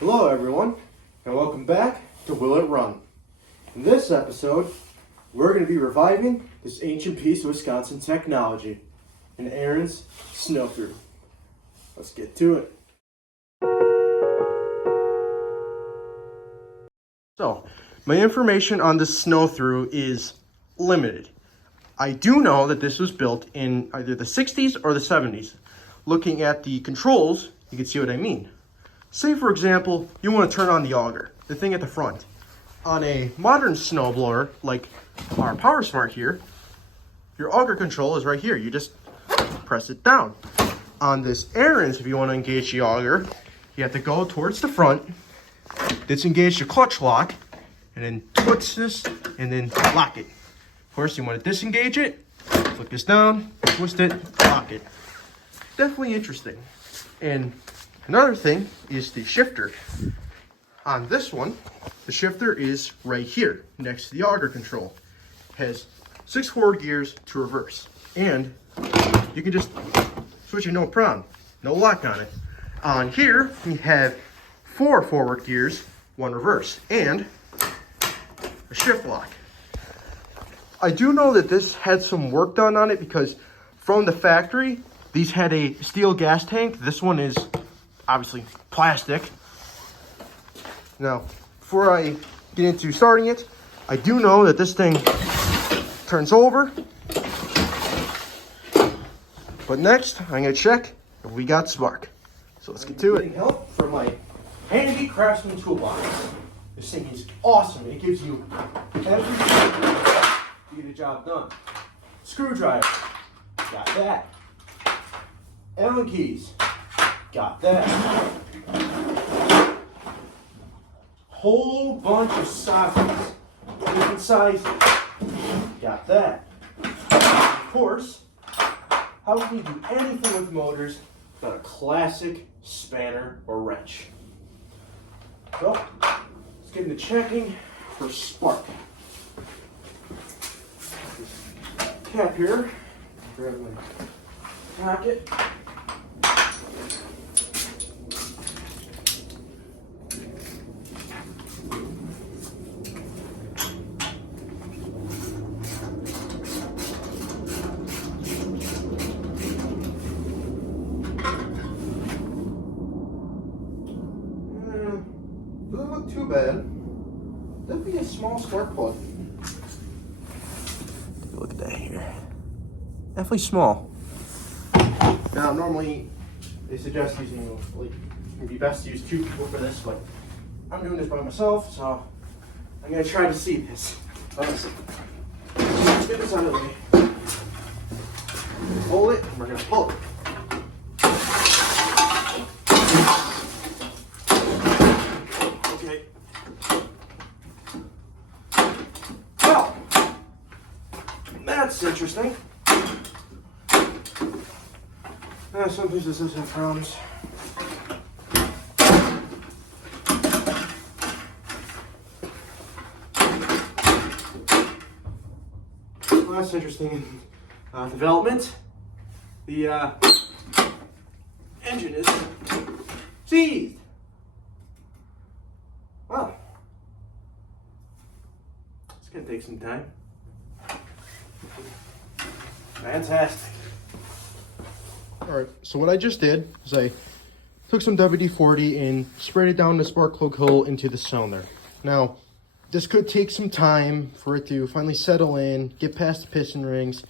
Hello everyone, and welcome back to Will It Run. In this episode, we're going to be reviving this ancient piece of Wisconsin technology, an Ariens Sno-Thro. Let's get to it. So, my information on the Sno-Thro is limited. I do know that this was built in either the 60s or the 70s. Looking at the controls, you can see what I mean. Say, for example, you want to turn on the auger, the thing at the front. On a modern snowblower, like our Power Smart here, your auger control is right here. You just press it down. On this Ariens, if you want to engage the auger, you have to go towards the front, disengage the clutch lock, and then twist this, and then lock it. Of course, you want to disengage it, flick this down, twist it, lock it. Definitely interesting. And another thing is the shifter. On this one, the shifter is right here, next to the auger control. It has 6 forward gears to reverse. And you can just switch it no problem. No lock on it. On here, we have 4 forward gears, 1 reverse, and a shift lock. I do know that this had some work done on it because from the factory, these had a steel gas tank. This one is obviously plastic. Now, before I get into starting it, I do know that this thing turns over. But next, I'm gonna check if we got spark. So let's get to it. Getting help from my handy Craftsman toolbox. This thing is awesome. It gives you everything to get the job done. Screwdriver, got that. Allen keys, got that. Whole bunch of sockets, different sizes, got that. Of course, how can you do anything with motors but a classic spanner or wrench? So, let's get into checking for spark. Cap here, grab my pocket. Doesn't look too bad. Definitely a small spark plug. Take a look at that here. Definitely small. Now, normally they suggest using, like, it'd be best to use 2 people for this, but I'm doing this by myself, so I'm gonna try to see this. Let's get this out of the way. Hold it, and we're gonna pull it. Okay. Well, that's interesting. Sometimes this does have problems. Well, that's interesting development. The engine is seized. Wow. It's gonna take some time. Fantastic. Alright, so what I just did is I took some WD-40 and sprayed it down the spark plug hole into the cylinder. Now, this could take some time for it to finally settle in, get past the piston rings,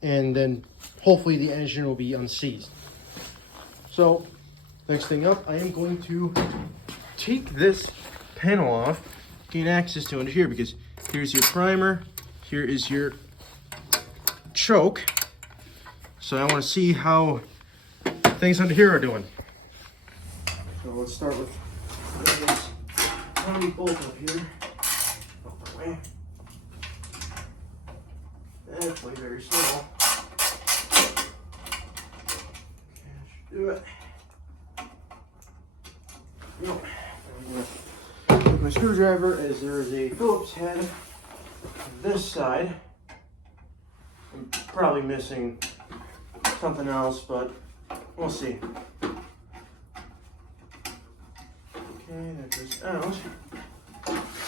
and then hopefully the engine will be unseized. So, next thing up, I am going to take this panel off, gain access to it here, because here's your primer, here is your choke. So I want to see how things under here are doing. So let's start with this tiny bolt up here. Up the way. Definitely very small. Okay, that should do it. No. I'm going to take my screwdriver, as there is a Phillips head on this side. I'm probably missing something else, but we'll see. Okay, that goes out.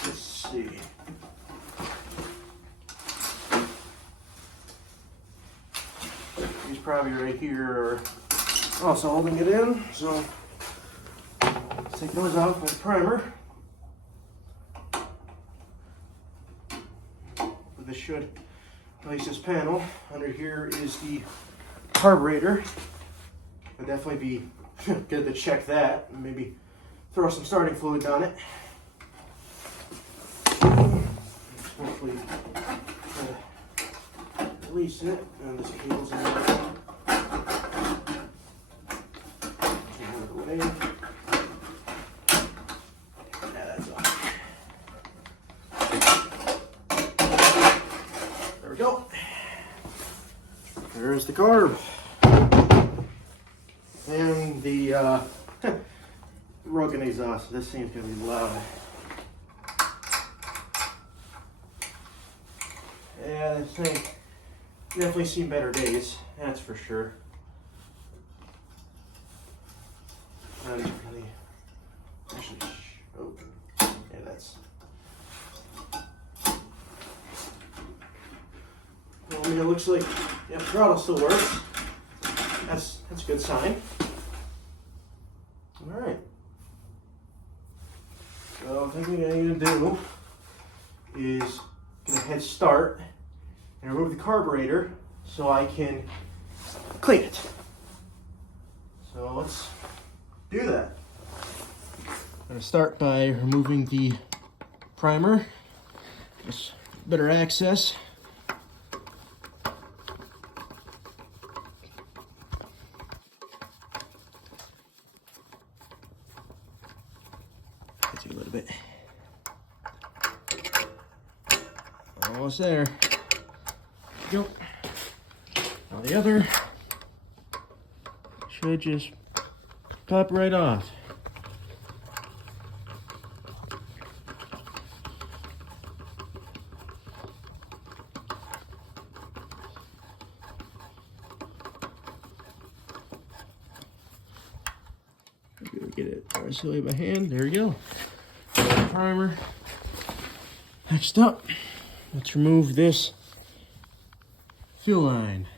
Let's see. He's probably right here or also holding it in. So let's take those off with primer. But this should replace this panel. Under here is the carburetor. I'd definitely be good to check that and maybe throw some starting fluid on it. Hopefully release it, and this cable's in there. Out of the way. Yeah, that's off. There we go. There's the carb. And the Rogan exhaust. This thing's gonna be loud. Yeah, this thing definitely seen better days, that's for sure. Not even really actually open. Yeah, that's. Well, I mean, it looks like yeah, the throttle still works. That's a good sign. All right. So I think what I need to do is get a head start and remove the carburetor so I can clean it. So let's do that. I'm going to start by removing the primer. Just better access. Let's see a little bit. Almost there. Go. Now the other should just pop right off. Get it isolated by hand. There we go. Primer. Next up, let's remove this fuel line.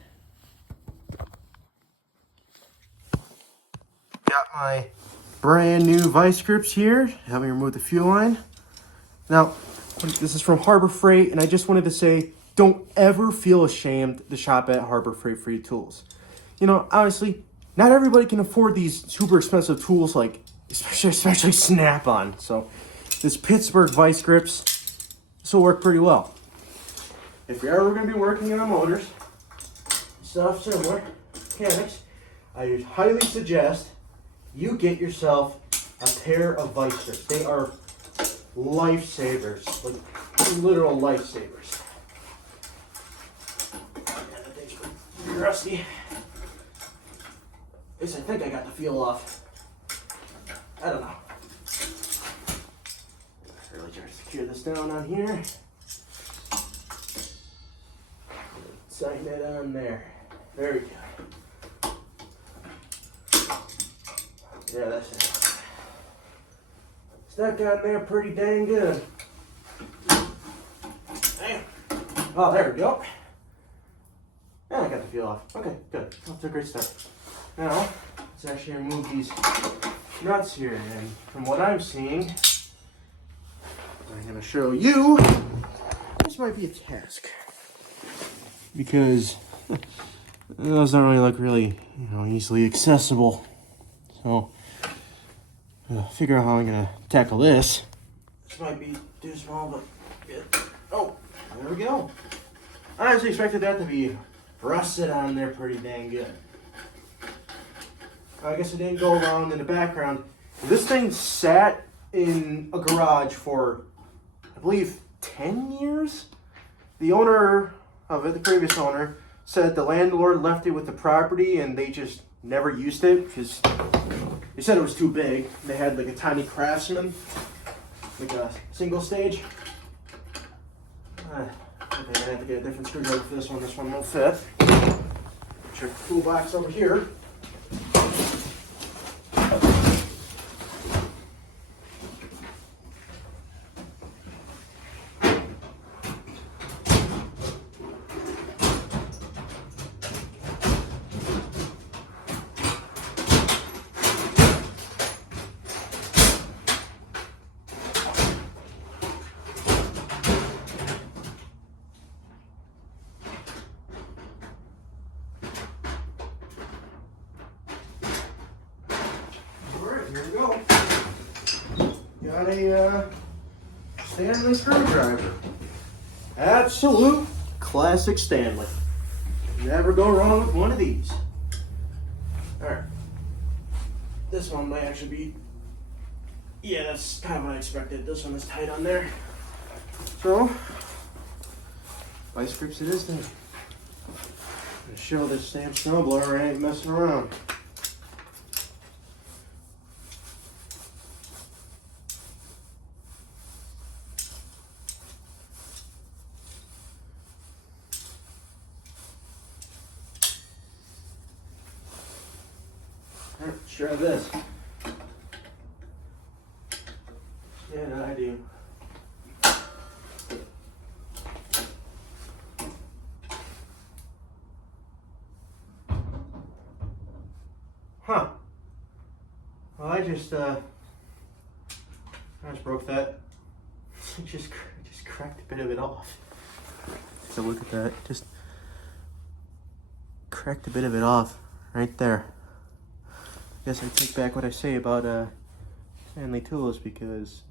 Got my brand new vice grips here to help me remove the fuel line. Now, this is from Harbor Freight, and I just wanted to say, don't ever feel ashamed to shop at Harbor Freight for your tools. You know, honestly, not everybody can afford these super expensive tools, like especially Snap-on. So this Pittsburgh vice grips, this will work pretty well. If you're ever going to be working on motors, stuff similar, mechanics, I highly suggest you get yourself a pair of vice grips. They are lifesavers, like literal lifesavers. That thing's pretty rusty. At least I think I got the feel off. I don't know. Really try to secure this down on here. Sign that on there. Very good. Yeah, that's it. Stuck on there pretty dang good. Damn. Oh, there we go. Yeah, I got the feel off. Okay, good. That's a great start. Now, let's actually remove these nuts here. And from what I'm seeing, I'm going to show you, this might be a task. Because those don't really look really, easily accessible. So, figure out how I'm going to tackle this. This might be too small, but good. Oh, there we go. I actually expected that to be rusted on there pretty dang good. I guess it didn't go around in the background. This thing sat in a garage for, I believe, 10 years? The owner of it, the previous owner, said the landlord left it with the property and they just never used it because they said it was too big. They had like a tiny Craftsman, like a single stage. Okay, I'm gonna have to get a different screwdriver for this one. This one won't fit. Check the toolbox over here. got a Stanley screwdriver. Absolute classic Stanley. Never go wrong with one of these. Alright. This one might actually be, yeah, that's kind of what I expected. This one is tight on there. So, vice grips it is then. I'm gonna show this damn snowblower I ain't messing around. Let's try this. Yeah, I do. Huh. Well, I just broke that. just cracked a bit of it off. So look at that. Just cracked a bit of it off right there. Guess I take back what I say about Stanley tools, because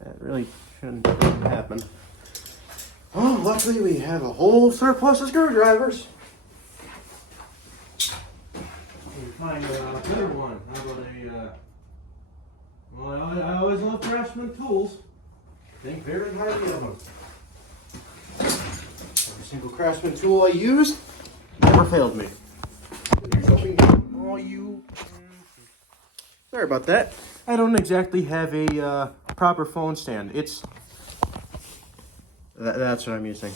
that really shouldn't happen. Oh, luckily we have a whole surplus of screwdrivers. Find a better one. How about well, I always love Craftsman tools. Think very highly of them. Every single Craftsman tool I used never failed me. Sorry about that. I don't exactly have a proper phone stand. It's that's what I'm using.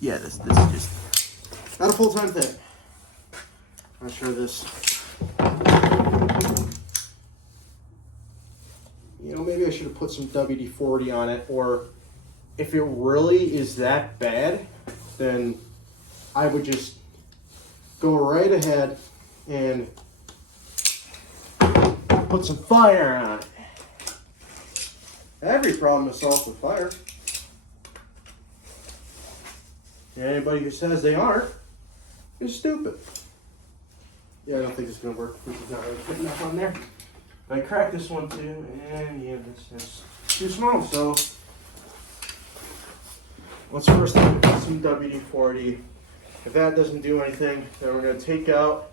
Yeah, this is just not a full-time thing. I'm sure this, maybe I should have put some WD-40 on it, or if it really is that bad, then I would just go right ahead and put some fire on it. Every problem is solved with fire. And anybody who says they aren't is stupid. Yeah, I don't think it's gonna work. It's not really fitting up on there. But I cracked this one too, and yeah, it's too small. So let's first put some WD-40. If that doesn't do anything, then we're gonna take out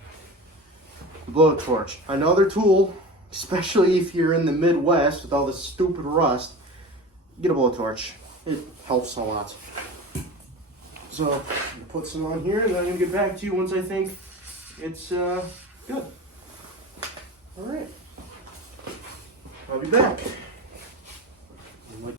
the blowtorch. Another tool, especially if you're in the Midwest with all this stupid rust, get a blowtorch. It helps a lot. So I'm gonna put some on here, and then I'm gonna get back to you once I think it's good. All right, I'll be back.